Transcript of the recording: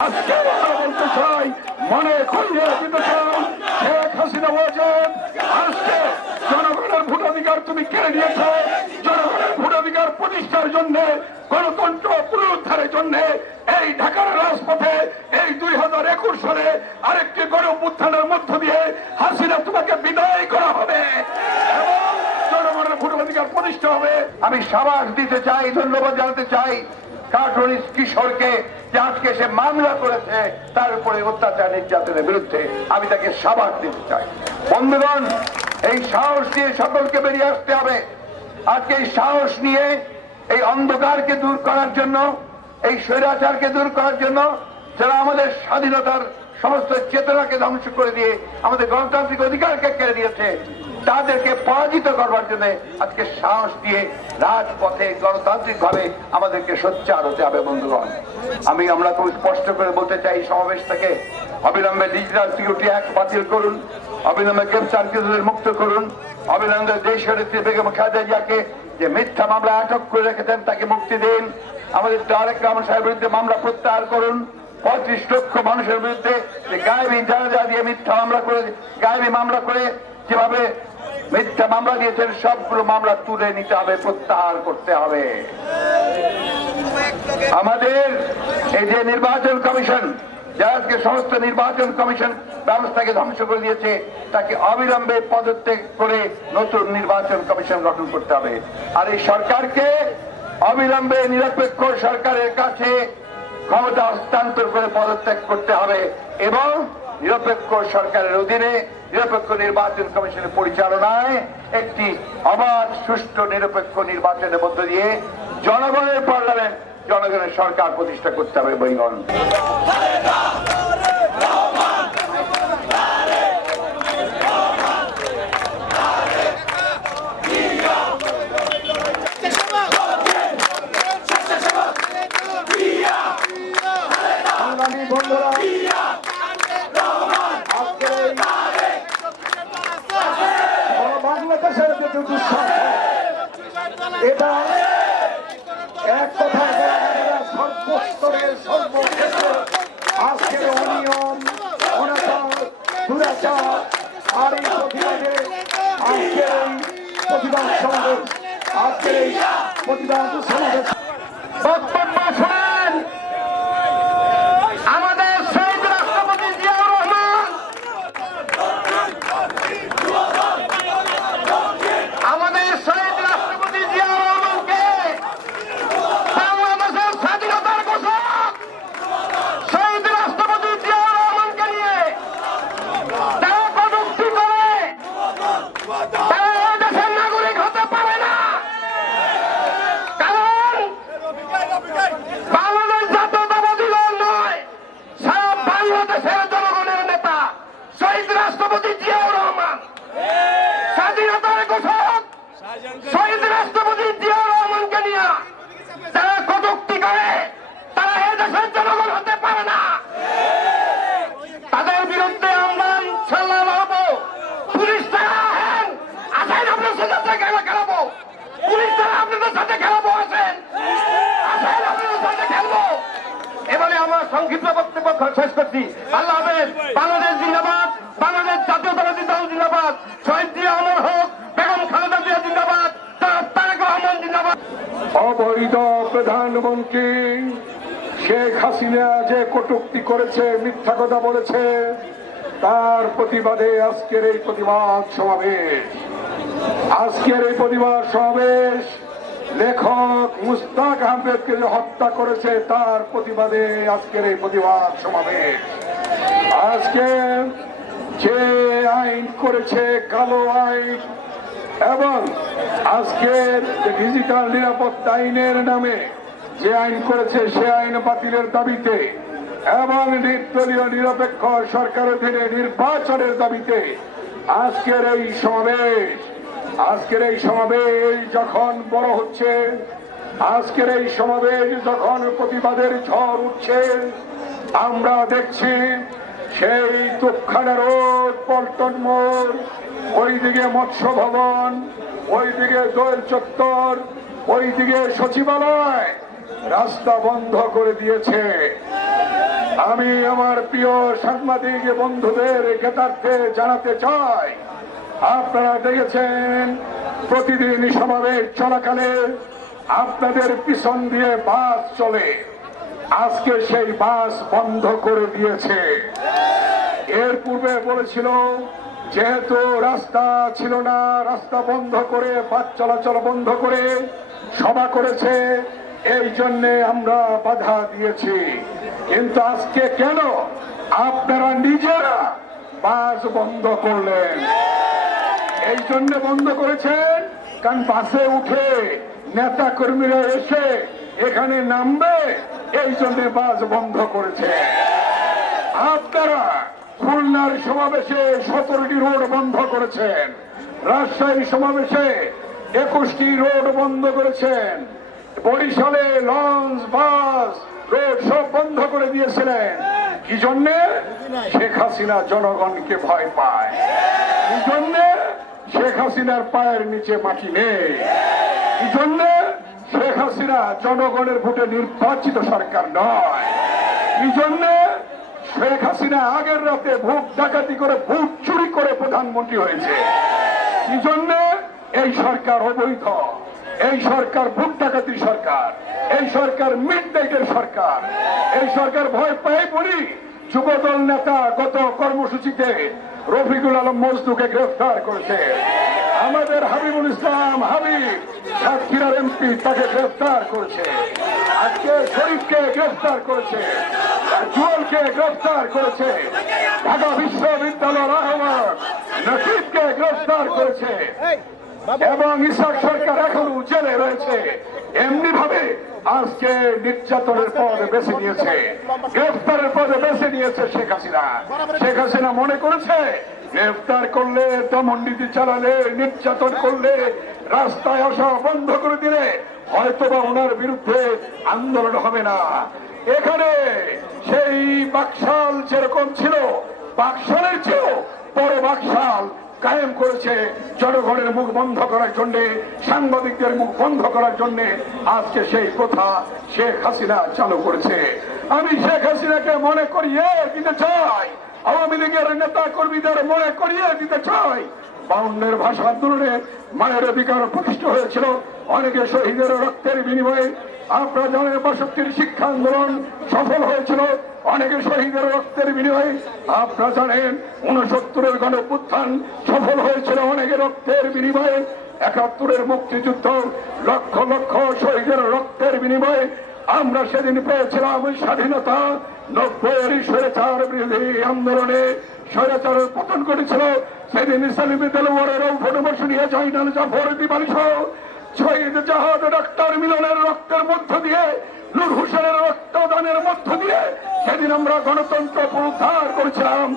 আজকে বলতে চাই, মনে করিয়ে দিতে চাই, শেখ হাসিনা বলছেন আজকে জনগণের ভোটাধিকার তুমি কেড়ে নিয়েছ। জনগণের ভোটাধিকার প্রতিষ্ঠার জন্য, গণতন্ত্র পুনরুদ্ধারের জন্য এই ঢাকার রাজপথে এই 2021 সালে আরেকটি গণ অভ্যুত্থানের মধ্য দিয়ে হাসিনা তোমাকে বিদায় করা হবে এবং জনগণের ভোটাধিকার প্রতিষ্ঠা হবে। আমি সাবাস দিতে চাই, ধন্যবাদ জানাতে চাই কার্টুনিস্ট কিশোরকে, যে আজকে সে মামলা করেছে তার উপরে অত্যাচার নির্যাতনের বিরুদ্ধে। আমি তাকে সাবাস দিতে চাই। বন্ধুগণ, এই সাহস দিয়ে সকলকে বেরিয়ে আসতে হবে। আজকে এই সাহস নিয়ে এই অন্ধকারকে দূর করার জন্য, এই স্বৈরাচারকে দূর করার জন্য, যারা আমাদের স্বাধীনতার সমস্ত চেতনাকে ধ্বংস করে দিয়ে আমাদের গণতান্ত্রিক অধিকারকে কেড়ে নিয়েছে, তাদেরকে পরাজিত করবার জন্য আজকে সাহস দিয়ে রাজপথে গণতান্ত্রিক ভাবে আমাদেরকে সোচ্চার হতে হবে। বন্ধুগণ, আমরা খুব স্পষ্ট করে বলতে চাই, সমাবেশ থেকে অবিলম্বে ডিজিটাল সিকিউরিটি অ্যাক্ট বাতিল করুন, অবিলম্বে গ্রেপ্তারকৃতদের মুক্ত করুন, অবিলম্বে দেশীয় নেত্রী বেগম খালেদা জিয়াকে যে মিথ্যা মামলা আটক করে রেখেছেন তাকে মুক্তি দিন। আমাদের তারেক রহমান সাহেবের বিরুদ্ধে মামলা প্রত্যাহার করুন। 35 লক্ষ মানুষের বিরুদ্ধে যে গায়েবী জানাজা দিয়ে মিথ্যা মামলা করে, গায়েবী মামলা করে যেভাবে মিথ্যা মামলা দিয়েছেন, সবগুলো মামলা তুলে নিতে হবে, প্রত্যাহার করতে হবে। আমাদের এই যে নির্বাচন কমিশন, যারা আজকে সমস্ত নির্বাচন কমিশন ব্যবস্থাকে ধ্বংস করে দিয়েছে, তাকে অবিলম্বে পদত্যাগ করে নতুন নির্বাচন কমিশন গঠন করতে হবে। আর এই সরকারকে অবিলম্বে নিরপেক্ষ সরকারের কাছে ক্ষমতা হস্তান্তর করে পদত্যাগ করতে হবে এবং নিরপেক্ষ সরকারের অধীনে নিরপেক্ষ নির্বাচন কমিশনের পরিচালনায় একটি অবাধ, সুষ্ঠু, নিরপেক্ষ নির্বাচনের মধ্য দিয়ে জনগণের পার্লামেন্ট, জনগণের সরকার প্রতিষ্ঠা করতে হবে। বৈগণ, বন্ধুরা, বাংলাদেশের যে দুঃশাসন, এটা এক কথায় সর্বস্তরের সর্বক্ষেত্রে আজকের অনিয়ম, অনাচার, দুরাচার, আর এই প্রতিবাদে আজকের এই প্রতিবাদ সমাবেশ, আজকের এই প্রতিবাদ সমাবেশ বক্তব্য শোনেন। আমাদের শহীদ রাষ্ট্রপতি জিয়াউর রহমান, আমাদের শহীদ রাষ্ট্রপতি জিয়াউর রহমানকে বাংলাদেশের স্বাধীনতার ঘোষক শহীদ রাষ্ট্রপতি জিয়াউর রহমানকে নিয়ে যারা কটূক্তি করে, তারা এই দেশের নাগরিক হতে পারে না। কারণ বাংলাদেশ জাতীয়তাবাদী দল নয়, সারা বাংলাদেশের জনগণের নেতা শহীদ রাষ্ট্রপতি জিয়াউর রহমান, স্বাধীনতার ঘোষক শহীদ রাষ্ট্রপতি জিয়াউর রহমানকে নিয়ে যারা কটূক্তি করে, তারা এই দেশের জনগণ হতে পারে না। তাদের বিরুদ্ধে আমরা ইনশাআল্লাহ লড়ব। পুলিশ তারা আসেন, আপনার সাথে খেলাবো। পুলিশ তারা আপনাদের সাথে খেলাবো, আসেন আসেন, আপনাদের সাথে খেলবো। এবারে আমরা সংক্ষিপ্ত বক্তব্য শেষ করছি। আল্লাহ হাফেজ। বাংলাদেশ জিন্দাবাদ, বাংলাদেশ জাতীয়তাবাদী দল জিন্দাবাদ, শহীদ জিয়া অমর হোক, বেগম খালেদা জিয়া জিন্দাবাদ, তারেক রহমান জিন্দাবাদ। অবৈধ প্রধানমন্ত্রী শেখ হাসিনা যে কটূক্তি করেছে, মিথ্যা কথা বলেছে, তার প্রতিবাদে আজকের এই প্রতিবাদ সমাবেশ। আজকের এই প্রতিবাদ সমাবেশ লেখক মুস্তাক আহমেদকে যে হত্যা করেছে, তার প্রতিবাদে আজকের এই প্রতিবাদ সমাবেশ। আজকে যে আইন করেছে, কালো আইন, এবং আজকের ডিজিটাল নিরাপত্তা আইনের নামে যে আইন করেছে, সে আইন বাতিলের দাবিতে এবং নির্দলীয় নিরপেক্ষ সরকার অধীনে নির্বাচনের দাবিতে আজকের এই সমাবেশ। আজকের এই সমাবেশ যখন বড় হচ্ছে, আজকের এই সমাবেশ যখন প্রতিবাদের ঝড় উঠছে, আমরা দেখছি সেই তুপখানা রোড, পল্টন মোড়, ওইদিকে মৎস্য ভবন, ওইদিকে দোয়েল চত্বর, ওইদিকে সচিবালয় রাস্তা বন্ধ করে দিয়েছে। আমি আমার প্রিয় সাংবাদিক বন্ধুদের ক্ষেত্রে জানাতে চাই, আপনারা দেখেছেন প্রতিদিন সমাবেশ চলাকালে আপনাদের পিছন দিয়ে বাস চলে, আজকে সেই বাস বন্ধ করে দিয়েছে। এর পূর্বে বলেছিল যেহেতু রাস্তা ছিল না, রাস্তা বন্ধ করে বাস চলাচল বন্ধ করে সভা করেছে, এই জন্যে আমরা বাধা দিয়েছি। কিন্তু আজকে কেন আপনারা নিজেরা বাস বন্ধ করলেন? এই জন্য বন্ধ করেছেন কারণ বাসে উঠে নেতা কর্মীরা এসে এখানে নামবে, এই জন্য বাস বন্ধ করেছে। আপনারা খুলনার সমাবেশে 17টি রোড বন্ধ করেছেন, রাজশাহী সমাবেশে 21টি রোড বন্ধ করেছেন, বরিশালে লঞ্চ বাস রোড সব বন্ধ করে দিয়েছিলেন। কি জন্যে? শেখ হাসিনা জনগণকে ভয় পায়। কি জন্যে? শেখ হাসিনার পায়ের নিচে মাটি নেই। কি জন্যে? শেখ হাসিনা জনগণের ভোটে নির্বাচিত সরকার নয়। কি জন্যে? শেখ হাসিনা আগের রাতে ভোট ডাকাতি করে ভোট চুরি করে প্রধানমন্ত্রী হয়েছে। কি জন্য? এই সরকার অবৈধ, এই সরকার ভোট ডাকাতি সরকার, এই সরকার মিডনাইটের সরকার, এই সরকার ভয় পায় বলি যুবদল নেতা গত কর্মসূচিতে রফিকুল আলম মজনুকে গ্রেফতার করেছে। আমাদের হাবিবুল ইসলাম হাবিব সাতক্ষীরার এমপি তাকে গ্রেফতার করেছে। আজকে শরীফকে গ্রেফতার করেছে, জুয়েলকে গ্রেফতার করেছে, ঢাকা বিশ্ববিদ্যালয়ের আহ্বায়ক নসিবকে গ্রেফতার করেছে এবং ইসাক সরকার এখনো জেলে রয়েছে। এমনি ভাবে আজকে নির্যাতনের পথ বেছে নিয়েছে, গ্রেফতারের পথে বেছে নিয়েছে শেখ হাসিনা। শেখ হাসিনা মনে করেছে গ্রেফতার করলে, দমননীতি চালালে, নির্যাতন করলে, রাস্তায় আসা বন্ধ করে দিলে হয়তোবা ওনার বিরুদ্ধে আন্দোলন হবে না। এখানে সেই বাকশাল যেরকম ছিল, বাকশালের চেয়েও বড় বাকশাল কায়েম করেছে জনগণের মুখ বন্ধ করার জন্য, সাংবাদিকদের মুখ বন্ধ করার জন্য। আজকে সেই কথা শেখ হাসিনা চালু করেছে। আমি শেখ হাসিনাকে মনে করিয়ে দিতে চাই, আওয়ামী লীগের নেতা কর্মীদের মনে করিয়ে দিতে চাই, 52 ভাষা আন্দোলনে মায়ের অধিকার প্রতিষ্ঠা হয়েছিল অনেকে শহীদের রক্তের বিনিময়ে। আপনারা জানেন 62 শিক্ষা আন্দোলন সফল হয়েছিল অনেকে শহীদের রক্তের বিনিময়ে। আপনারা জানেন 69-এর গণঅভ্যুত্থান সফল হয়েছিল অনেকে রক্তের বিনিময়ে। 71-এর মুক্তিযুদ্ধ লক্ষ লক্ষ শহীদের রক্তের বিনিময়ে আমরা সেদিন পেয়েছিলাম স্বাধীনতা। 90-এর স্বৈরাচার বিরোধী আন্দোলনে স্বৈরাচারের পতন ঘটেছিল সেদিন সালিমে দেলোয়ারের ফটোবর্ষ নিয়ে জয়নাল জাফর দিবানি সহ শহীদ জাহাদ ডাক্তার মিলনের রক্তের মধ্য দিয়ে, নূর হোসেনের রক্তদানের মধ্য দিয়ে সেদিন আমরা গণতন্ত্র পুনরুদ্ধার করেছিলাম।